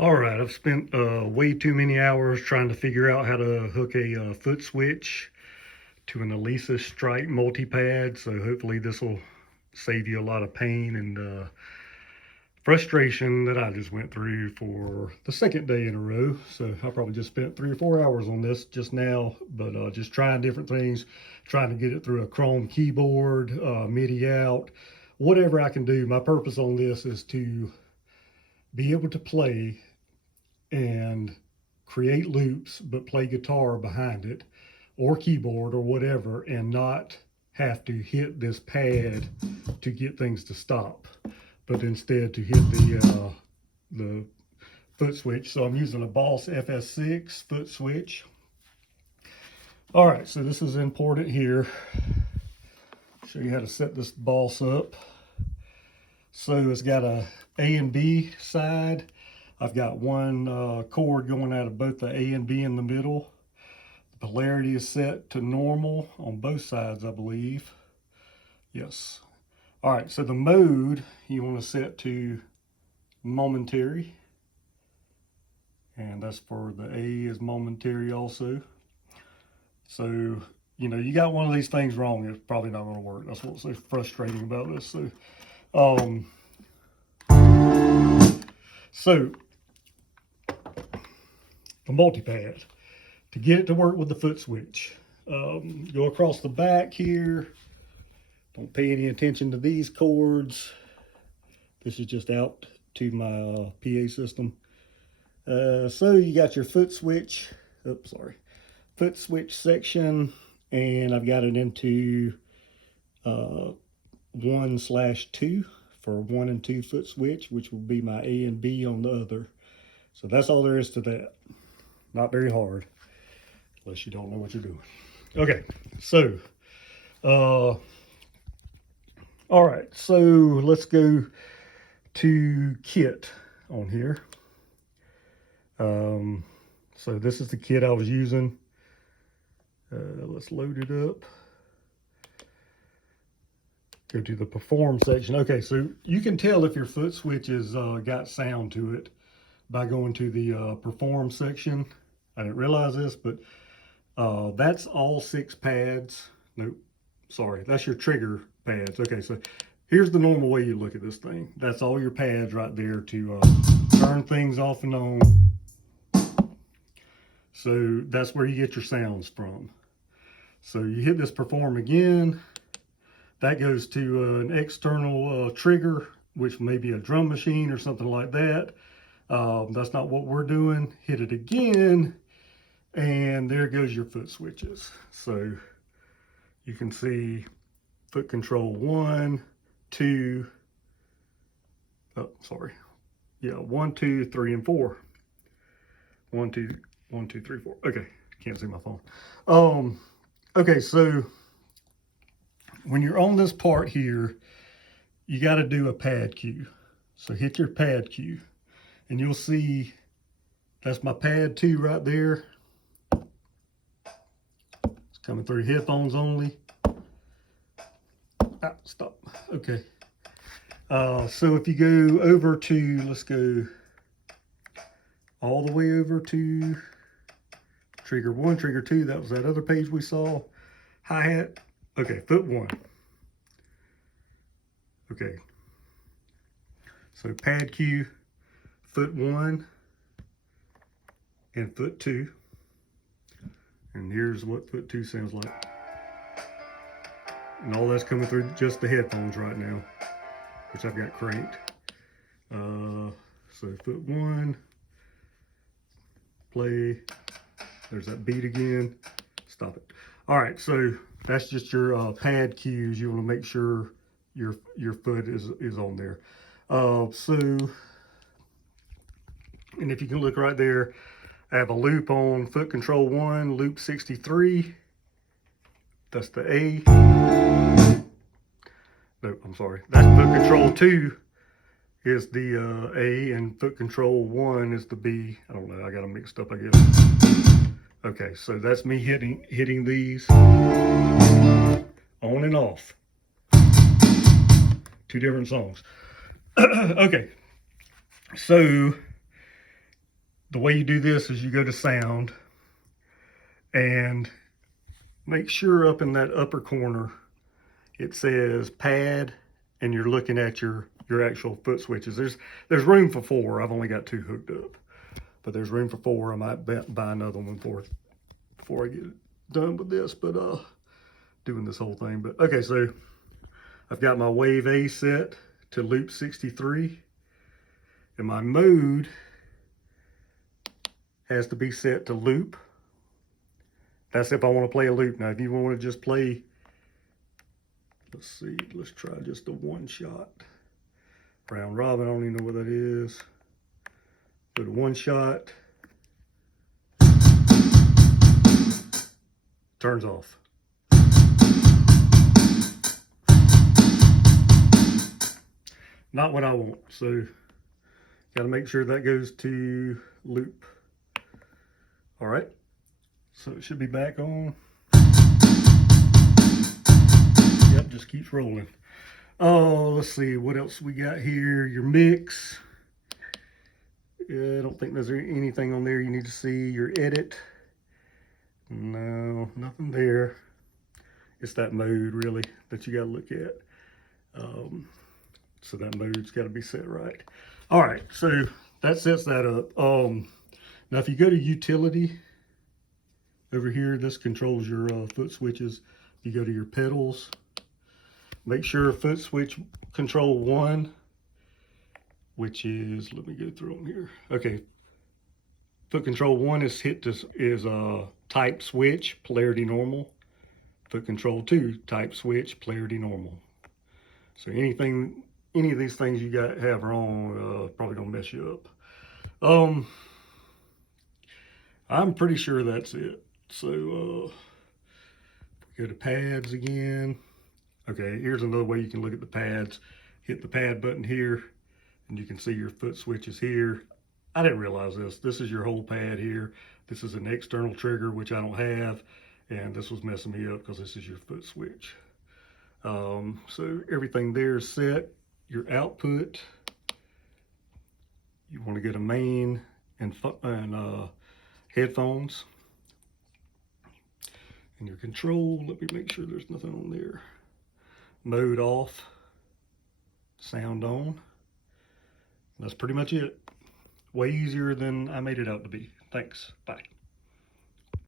All right, I've spent way too many hours trying to figure out how to hook a foot switch to an Alesis Strike multipad. So hopefully this will save you a lot of pain and frustration that I just went through for the second day in a row. So I probably just spent 3 or 4 hours on this just now, but just trying different things, trying to get it through a Chrome keyboard, MIDI out, whatever I can do. My purpose on this is to be able to play and create loops, but play guitar behind it or keyboard or whatever, and not have to hit this pad to get things to stop, but instead to hit the foot switch. So I'm using a Boss FS6 foot switch. All right, so this is important here. Show you how to set this Boss up. So it's got a A and B side. I've got one cord going out of both the A and B in the middle. The polarity is set to normal on both sides, I believe. Yes. All right, so the mode you want to set to momentary. And that's for the A is momentary also. So, you got one of these things wrong, it's probably not going to work. That's what's so frustrating about this. So the multipad, to get it to work with the foot switch, go across the back here. Don't pay any attention to these cords. This is just out to my PA system. So you got your foot switch, foot switch section, and I've got it into 1/2 for 1 and 2 foot switch, which will be my A and B on the other. So that's all there is to that. Not very hard, unless you don't know what you're doing. Okay, so, all right, so let's go to kit on here. So this is the kit I was using. Let's load it up. Go to the perform section. Okay, so you can tell if your foot switch has got sound to it by going to the perform section. I didn't realize this, but that's all 6 pads. Nope, sorry, that's your trigger pads. Okay, so here's the normal way you look at this thing. That's all your pads right there to turn things off and on. So that's where you get your sounds from. So you hit this perform again. That goes to an external trigger, which may be a drum machine or something like that. That's not what we're doing. Hit it again, and there goes your foot switches. So you can see foot control 1, 2, 1, 2, 3, and 4. 1, 2, 1, 2, 3, 4. Okay, can't see my phone. Okay, so when you're on this part here, you got to do a pad cue. So hit your pad cue, and you'll see that's my pad 2 right there. It's coming through headphones only. Ah, stop. Okay. So if you go over to, let's go all the way over to trigger 1, trigger 2. That was that other page we saw. Hi-hat. Okay, foot 1. Okay. So pad cue, foot 1 and foot 2. And here's what foot 2 sounds like. And all that's coming through just the headphones right now, which I've got cranked. So foot 1, play. There's that beat again. Stop it. All right, so that's just your pad cues. You want to make sure your foot is on there. And if you can look right there, I have a loop on foot control 1, loop 63. That's the A. No, I'm sorry. That's foot control 2 is the A, and foot control 1 is the B. I don't know, I got them mixed up, I guess. Okay, so that's me hitting these on and off. 2 different songs. Okay, so The way you do this is you go to sound and make sure up in that upper corner it says pad, and you're looking at your actual foot switches. There's room for 4. I've only got 2 hooked up, but there's room for 4. I might buy another one before I get done with this, but doing this whole thing. But okay, so I've got my wave A set to loop 63, and my mode has to be set to loop. That's if I want to play a loop. Now, if you want to just play, let's see, let's try just a 1-shot. Round robin, I don't even know what that is. Go to 1-shot. Turns off. Not what I want, so got to make sure that goes to loop. All right, so it should be back on. Yep, just keeps rolling. Oh, let's see, what else we got here? Your mix. I don't think there's anything on there you need to see. Your edit. No, nothing there. It's that mode, really, that you got to look at. So that mode's got to be set right. All right, so that sets that up. Now, if you go to utility, over here, this controls your foot switches. You go to your pedals, make sure foot switch control 1, which is, let me go through them here. Okay, foot control 1 is type switch, polarity normal. Foot control 2, type switch, polarity normal. So any of these things you have wrong, probably gonna mess you up. I'm pretty sure that's it. So go to pads again. Okay, here's another way you can look at the pads. Hit the pad button here, and you can see your foot switches here. I didn't realize this. This is your whole pad here. This is an external trigger, which I don't have, and this was messing me up because this is your foot switch. So everything there is set. Your output, you want to get a main and headphones. And your control, let me make sure there's nothing on there. Mode off, sound on. That's pretty much it. Way easier than I made it out to be. Thanks, bye.